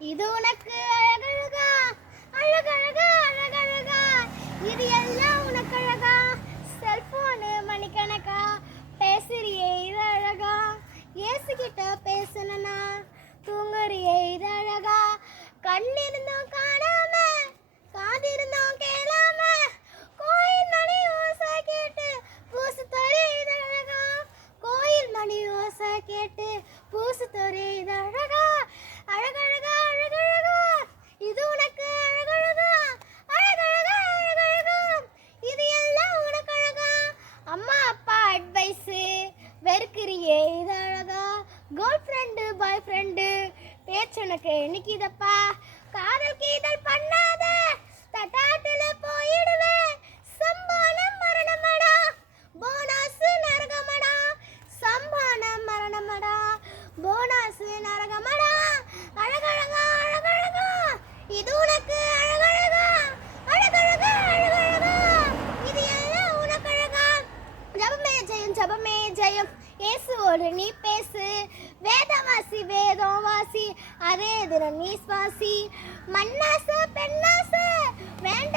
இது உனக்கு அழகழகா அழகழகா அழகழகா. இது எல்லாம் உனக்கு அழகா. செல்போனு மணிக்கணக்கா. பேசுறியே இது அழகா. ஏசுகிட்ட பேசணும்னா தூங்குறியே இது அழகா. கண் இருந்தும் காணாம காது கேளாம கோயில் மணி ஓசை கேட்டு பூசு தரே இது அழகா. கோயில் மணி ஓசை கேட்டு பூசு தரே இது அழகா அழகழகா அழகழகா இது உனக்கு அழகழகா அழகழகா அழகழகா இது எல்லாம் உனக்கு அழகா அம்மா அப்பா அட்வைஸு வெறுக்கிறியே. இது அழகா கேர்ள் ஃப்ரெண்டு பாய் ஃப்ரெண்டு பேச்சு உனக்கு இதப்பா. காதல் கீதல் பண்ணாத ஜெயம். இயேசுவோடு நீ பேசு. வேதவாசி வேதம் வாசி அதே தினம் நீ சுவாசி. மண்ணாச பெண்ணாச வேண்